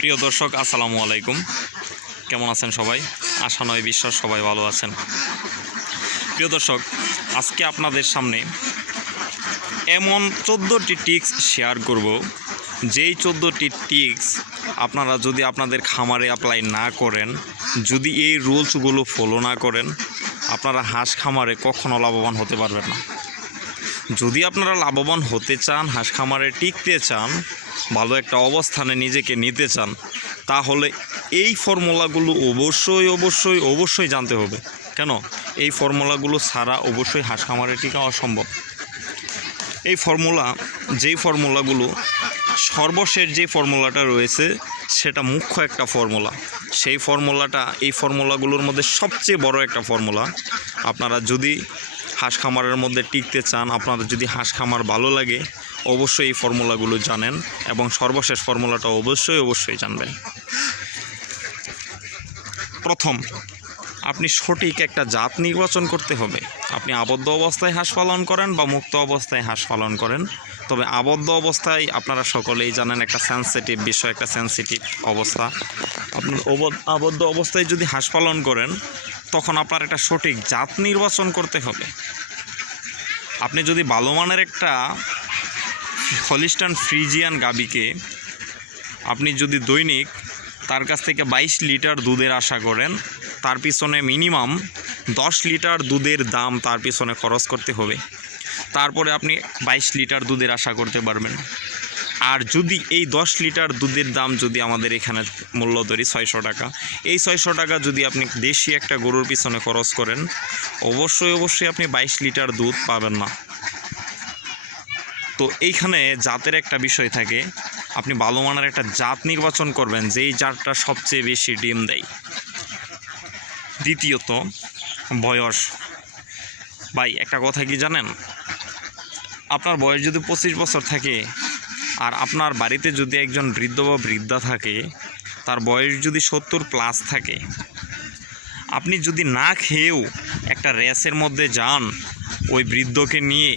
প্রিয় দর্শক আসসালামু আলাইকুম, কেমন আছেন সবাই? আশা নয় বিশ্বাস সবাই ভালো আছেন। প্রিয় দর্শক, আজকে আপনাদের সামনে এমন 14টি টিপস শেয়ার করব, যেই 14টি টিপস আপনারা যদি আপনাদের খামারে অ্যাপ্লাই না করেন, যদি এই রুলসগুলো ফলো না করেন, আপনারা হাঁস খামারে কখনো লাভবান হতে পারবেন না। যদি আপনারা লাভবান হতে চান, হাঁস খামারে টিকতে চান, ভালো একটা অবস্থানে নিজেকে নিতে চান, তাহলে এই ফর্মুলাগুলো অবশ্যই জানতে হবে। কেন? এই ফর্মুলাগুলো ছাড়া অবশ্যই হাঁস খামারে টিকা অসম্ভব। যেই ফর্মুলাগুলো সর্বশেষ যে ফর্মুলাটা রয়েছে সেটা মুখ্য একটা ফর্মুলা। সেই ফর্মুলাটা এই ফর্মুলাগুলোর মধ্যে সবচেয়ে বড় একটা ফর্মুলা। আপনারা যদি হাঁস খামারের মধ্যে টিকতে চান, আপনাদের যদি হাঁস খামার ভালো লাগে, অবশ্যই এই ফর্মুলাগুলো জানেন এবং সর্বশেষ ফর্মুলাটা অবশ্যই জানবেন। প্রথম, আপনি সঠিক একটা জাত নির্বাচন করতে হবে। আপনি আবদ্ধ অবস্থায় হাঁস পালন করেন বা মুক্ত অবস্থায় হাঁস পালন করেন, তবে আবদ্ধ অবস্থায় আপনারা সকলেই জানেন একটা সেন্সিটিভ বিষয়, একটা সেন্সিটিভ অবস্থা। আপনি আবদ্ধ অবস্থায় যদি হাঁস পালন করেন, তখন আপনার একটা সঠিক জাত নির্বাচন করতে হবে। আপনি যদি ভালো মানের একটা হলিস্টাইন ফ্রিজিয়ান গাভীকে আপনি যদি দৈনিক তার কাছ থেকে 22 লিটার দুধের আশা করেন, তার পিছনে মিনিমাম 10 লিটার দুধের দাম তার পিছনে খরচ করতে হবে, তারপরে আপনি 22 লিটার দুধের আশা করতে পারবেন। আর যদি এই 10 লিটার দুধের দাম যদি আমাদের এখানে মূল্য ধরি 600 টাকা, এই 600 টাকা যদি আপনি দেশি একটা গরুর পিছনে খরচ করেন, অবশ্যই আপনি 22 লিটার দুধ পাবেন না। তো এইখানে জাতের একটা বিষয় থাকে। আপনি ভালো মানের একটা জাত নির্বাচন করবেন, যেই জাতটা সবচেয়ে বেশি ডিম দেয়। দ্বিতীয়ত, বয়স। ভাই, একটা কথা কি জানেন? আপনার বয়স যদি 25 বছর থাকে আর আপনার বাড়িতে যদি একজন বৃদ্ধ বা বৃদ্ধা থাকে, তার বয়স যদি 70+ থাকে, আপনি যদি না খেয়েও একটা রেসের মধ্যে যান ওই বৃদ্ধকে নিয়ে,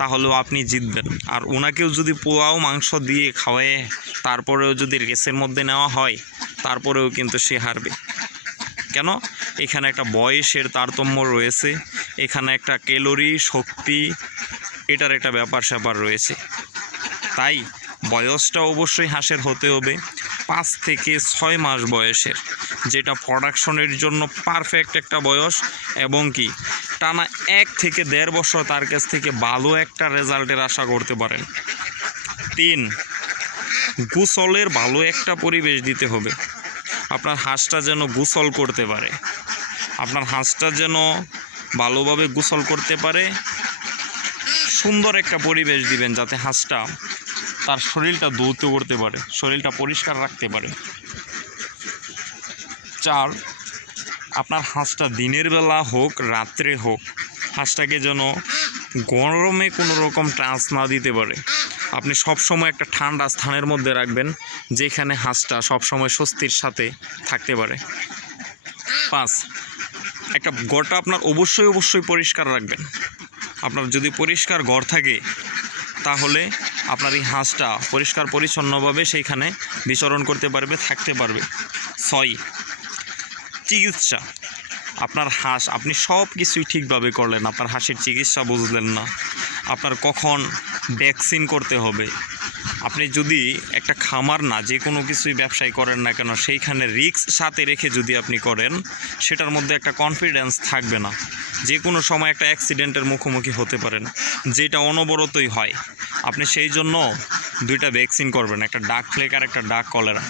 তাহলেও আপনি জিতবেন। আর ওনাকেও যদি পোলাও মাংস দিয়ে খাওয়ায় তারপরেও যদি রেসের মধ্যে নেওয়া হয়, তারপরেও কিন্তু সে হারবে। কেন? এখানে একটা বয়সের তারতম্য রয়েছে, এখানে একটা ক্যালোরি, শক্তি, এটার একটা ব্যাপার রয়েছে। তাই বয়সটা অবশ্যই হাঁসের হতে হবে 5 থেকে 6 মাস বয়সের, যেটা প্রোডাকশনের জন্য পারফেক্ট একটা বয়স, এবং কি টানা 1 থেকে 1.5 বছর তার কাছ থেকে ভালো একটা রেজাল্টের আশা করতে পারেন। 3, গোসলের ভালো একটা পরিবেশ দিতে হবে। আপনার হাঁসটা যেন গোসল করতে পারে, আপনার হাঁসটা যেন ভালোভাবে গোসল করতে পারে। সুন্দর একটা পরিবেশ দিবেন যাতে হাঁসটা তার শরীরটা ধৌত করতে পারে, শরীরটা পরিষ্কার রাখতে পারে। 4, আপনার হাঁসটা দিনের বেলা হোক রাত্রে হোক, হাঁসটাকে যেন গরমে কোনো রকম টাচ না দিতে পারে। আপনি সবসময় একটা ঠান্ডা স্থানের মধ্যে রাখবেন, যেখানে হাঁসটা সবসময় স্বস্তির সাথে থাকতে পারে। 5, একটা ঘরটা আপনার অবশ্যই পরিষ্কার রাখবেন। আপনার যদি পরিষ্কার ঘর থাকে, তাহলে আপনার এই হাঁসটা পরিষ্কার পরিচ্ছন্নভাবে সেইখানে বিচরণ করতে পারবে, থাকতে পারবে। 6, চিকিৎসা। আপনার হাঁস, আপনি সব কিছুই ঠিকভাবে করলেন, আপনার হাঁসের চিকিৎসা বুঝলেন না, আপনার কখন ভ্যাকসিন করতে হবে। আপনি যদি একটা খামার না, যে কোনো কিছুই ব্যবসায় করেন না কেন, সেইখানে রিস্ক সাথে রেখে যদি আপনি করেন, সেটার মধ্যে একটা কনফিডেন্স থাকবে না। যে কোনো সময় একটা অ্যাক্সিডেন্টের মুখোমুখি হতে পারেন, যেটা অনবরতই হয়। আপনি সেই জন্য 2টা ভ্যাকসিন করবেন, একটা ডাক ফ্লেক আর একটা ডাক কলেরা।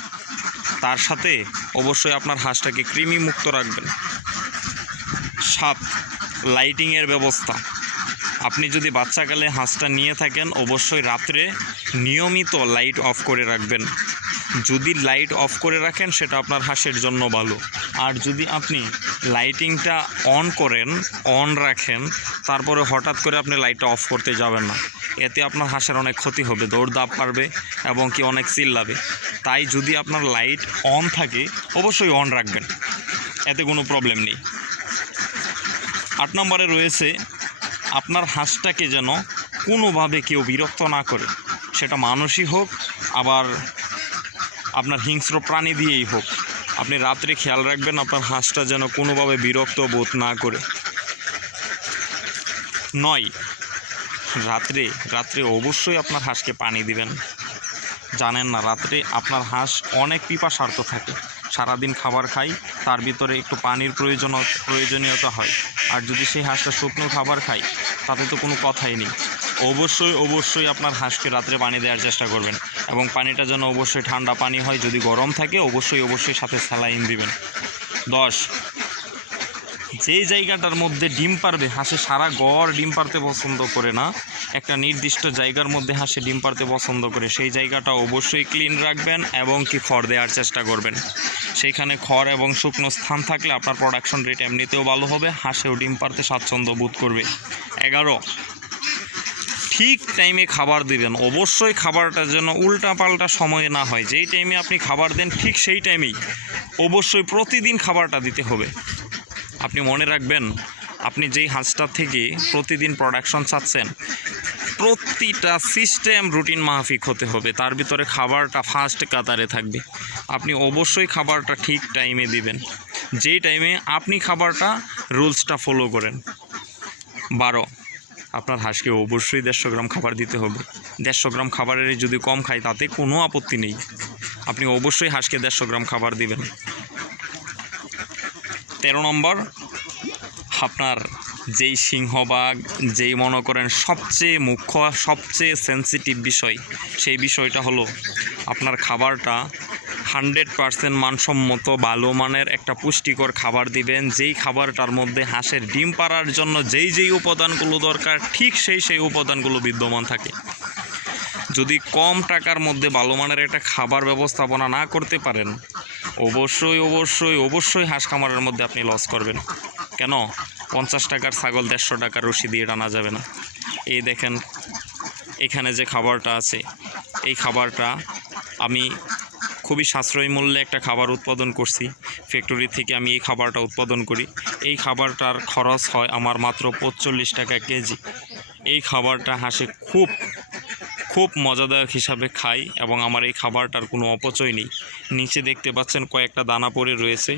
তার সাথে অবশ্যই আপনার হাঁসটাকে কৃমি মুক্ত রাখবেন। 7, লাইটিংয়ের ব্যবস্থা। আপনি যদি বাচ্চাকালে হাঁসটা নিয়ে থাকেন, অবশ্যই রাত্রে নিয়মিত লাইট অফ করে রাখবেন। যদি লাইট অফ করে রাখেন, সেটা আপনার হাঁসের জন্য ভালো। আর যদি আপনি লাইটিংটা অন রাখেন, তারপরে হঠাৎ করে আপনি লাইটটা অফ করতে যাবেন না, এতে আপনার হাঁসের অনেক ক্ষতি হবে, দৌড়দাপ পারবে এবং কি অনেক চিল্লাবে। তাই যদি আপনার লাইট অন থাকে, অবশ্যই অন রাখবেন, এতে কোনো প্রবলেম নেই। 8 নম্বরে রয়েছে, আপনার হাঁসটাকে যেন কোনোভাবে কেউ বিরক্ত না করে, সেটা মানুষই হোক, আবার আপনার হিংস্র প্রাণী দিয়েই হোক, আপনি রাত্রে খেয়াল রাখবেন আপনার হাঁসটা যেন কোনোভাবে বিরক্ত বোধ না করে। 9, রাত্রে অবশ্যই আপনার হাঁসকে পানি দিবেন। জানেন না রাত্রে আপনার হাঁস অনেক পিপাসার্ত থাকে, সারাদিন খাবার খায়, তার ভিতরে একটু পানির প্রয়োজনীয়তা হয়। আর যদি সেই হাঁসটা শুকনো খাবার খায় তাতে তো কোনো কথাই নেই। অবশ্যই আপনার হাঁসকে রাত্রে পানি দেওয়ার চেষ্টা করবেন, এবং পানিটা যেন অবশ্যই ঠান্ডা পানি হয়। যদি গরম থাকে অবশ্যই সাথে স্যালাইন দিবেন। 10, যেই জায়গাটার মধ্যে ডিম পারবে, হাঁসে সারা গড় ডিম পারতে পছন্দ করে না, একটা নির্দিষ্ট জায়গার মধ্যে হাঁসে ডিম পারতে পছন্দ করে, সেই জায়গাটা অবশ্যই ক্লিন রাখবেন এবং কি খড় দেওয়ার চেষ্টা করবেন। সেইখানে খড় এবং শুকনো স্থান থাকলে আপনার প্রোডাকশন রেট এমনিতেও ভালো হবে, হাঁসেও ডিম পারতে স্বাচ্ছন্দ্য বোধ করবে। 11, ঠিক টাইমে খাবার দিবেন। অবশ্যই খাবারটা যেন উল্টাপাল্টা সময়ে না হয়, যেই টাইমে আপনি খাবার দেন ঠিক সেই টাইমেই অবশ্যই প্রতিদিন খাবারটা দিতে হবে। আপনি মনে রাখবেন, আপনি যেই হাঁসটা থেকে প্রতিদিন প্রোডাকশন চাচ্ছেন, প্রতিটা সিস্টেম রুটিন মাফিক হতে হবে, তার ভিতরে খাবারটা ফার্স্ট কাতারে থাকবে। আপনি অবশ্যই খাবারটা ঠিক টাইমে দিবেন, যেই টাইমে আপনি খাবারটা রুলসটা ফলো করেন। 12, আপনার হাঁসকে অবশ্যই 150 গ্রাম খাবার দিতে হবে। 150 গ্রাম খাবারের যদি কম খায় তাতে কোনো আপত্তি নেই, আপনি অবশ্যই হাঁসকে 150 গ্রাম খাবার দিবেন। 13 নম্বর, আপনার যেই সিংহবাগ, যেই মনে করেন সবচেয়ে মুখ্য, সবচেয়ে সেন্সিটিভ বিষয়, সেই বিষয়টা হলো আপনার খাবারটা 100% মানসম্মত ভালো মানের একটা পুষ্টিকর খাবার দিবেন, যেই খাবারটার মধ্যে হাঁসের ডিম পাড়ার জন্য যেই উপাদানগুলো দরকার ঠিক সেই উপাদানগুলো বিদ্যমান থাকে। যদি কম টাকার মধ্যে ভালো মানের একটা খাবার ব্যবস্থাপনা না করতে পারেন, অবশ্যই হাঁস খামারের মধ্যে আপনি লস করবেন। কেন? 50 টাকার ছাগল 150 টাকার রশি দিয়ে টানা যাবে না। এই দেখেন এখানে যে খাবারটা আছে, এই খাবারটা আমি খুবই সাশ্রয়ী মূল্যে একটা খাবার উৎপাদন করছি, ফ্যাক্টরি থেকে আমি এই খাবারটা উৎপাদন করি। এই খাবারটার খরচ হয় আমার মাত্র 45 টাকা কেজি। এই খাবারটা হাঁসে খুব মজাদায়ক হিসাবে খাই, এবং আমার এই খাবারটার কোনো অপচয় নেই। নিচে দেখতে পাচ্ছেন কয়েকটা দানা পড়ে রয়েছে,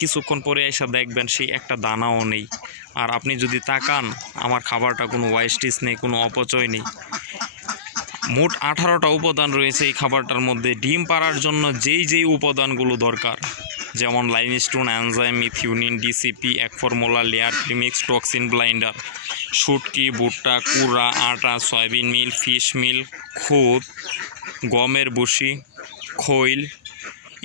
কিছুক্ষণ পরে এসে দেখবেন সেই একটা দানাও নেই। আর আপনি যদি তাকান, আমার খাবারটা কোনো ওয়েস্টেজ নেই, কোনো অপচয় নেই। মোট 18টা উপাদান রয়েছে এই খাবারটার মধ্যে। ডিম পাড়ার জন্য যেই উপাদানগুলো দরকার, যেমন লাইমস্টোন, এনজাইম, মিথিওনিন, ডিসিপি, এক formula, layer premix, toxin blender, শুটকি, ভুট্টা, কুড়া, আটা, সয়াবিন মিল, ফিশ মিল, খুদ, গমের ভুসি, খৈল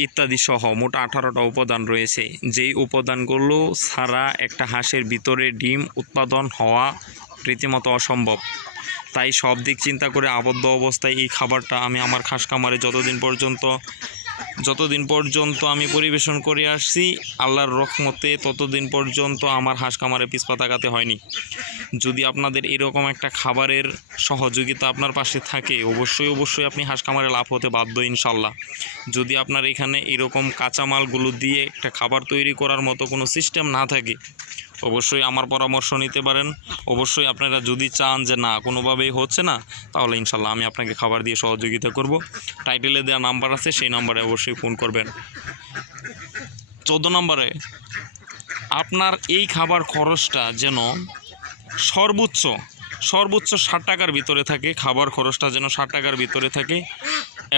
ইত্যাদি সহ মোট 18টা উপাদান রয়েছে, যেই উপাদানগুলো ছাড়া একটা হাঁসের ভিতরে ডিম উৎপাদন হওয়া রীতিমতো অসম্ভব। তাই সব দিক চিন্তা করে আবদ্ধ অবস্থায় এই খাবারটা আমি আমার হাঁস খামারে যতদিন পর্যন্ত আমি পরিবেশন করে আসছি, আল্লাহর রহমতে ততদিন পর্যন্ত আমার হাঁস খামারে পিছপা তাকাতে হয়নি। যদি আপনাদের এরকম একটা খাবারের সহযোগিতা আপনার পাশে থাকে, অবশ্যই আপনি হাঁস খামারে লাভ হতে বাধ্য ইনশাল্লাহ। যদি আপনার এখানে এরকম কাঁচামালগুলো দিয়ে একটা খাবার তৈরি করার মতো কোনো সিস্টেম না থাকে, অবশ্যই আমার পরামর্শ নিতে পারেন। অবশ্যই আপনারা যদি চান যে না কোনোভাবেই হচ্ছে না, তাহলে ইনশাল্লাহ আমি আপনাকে খাবার দিয়ে সহযোগিতা করব। টাইটেলে দেওয়া নাম্বার আছে, সেই নাম্বারে অবশ্যই ফোন করবেন। 14 নম্বরে, আপনার এই খাবার খরচটা যেন সর্বোচ্চ 60 টাকার ভিতরে থাকে, খাবার খরচটা যেন 60 টাকার ভিতরে থাকে,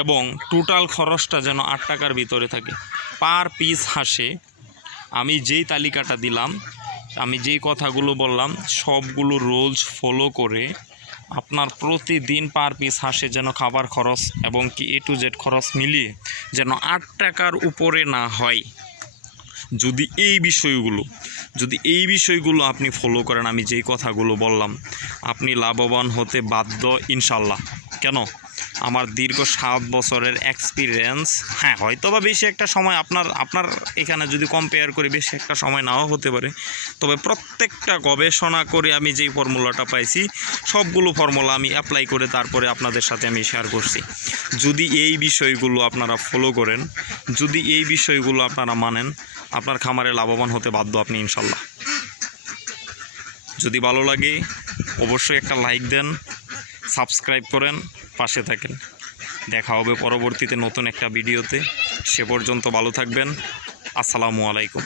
এবং টোটাল খরচটা যেন 8 টাকার ভিতরে থাকে। পার পিস হাঁসে আমি যেই তালিকাটা দিলাম, আমি যেই কথাগুলো বললাম, সবগুলো রুলস ফলো করে আপনার প্রতিদিন পার পিস হাঁসে যেন খাবার খরচ এবং কি A to Z খরচ মিলিয়ে যেন 8 টাকার উপরে না হয়। যদি এই বিষয়গুলো আপনি ফলো করেন, আমি যেই কথাগুলো বললাম, আপনি লাভবান হতে বাধ্য ইনশাল্লাহ। কেন? আমার দীর্ঘ 7 বছরের এক্সপিরিয়েন্স। হ্যাঁ, হয়তো বা বেশি একটা সময় আপনার এখানে যদি কম্পেয়ার করে বেশি একটা সময় নাও হতে পারে, তবে প্রত্যেকটা গবেষণা করে আমি যেই ফর্মুলাটা পাইছি, সবগুলো ফর্মুলা আমি অ্যাপ্লাই করে তারপরে আপনাদের সাথে আমি শেয়ার করছি। যদি এই বিষয়গুলো আপনারা ফলো করেন, যদি এই বিষয়গুলো আপনারা মানেন, আপনার খামারে লাভবান হতে বাধ্য আপনি ইনশাল্লাহ। যদি ভালো লাগে অবশ্যই একটা লাইক দেন, সাবস্ক্রাইব করেন, পাশে থাকেন। দেখা হবে পরবর্তীতে নতুন একটা ভিডিওতে। সে পর্যন্ত ভালো থাকবেন। আসসালামু আলাইকুম।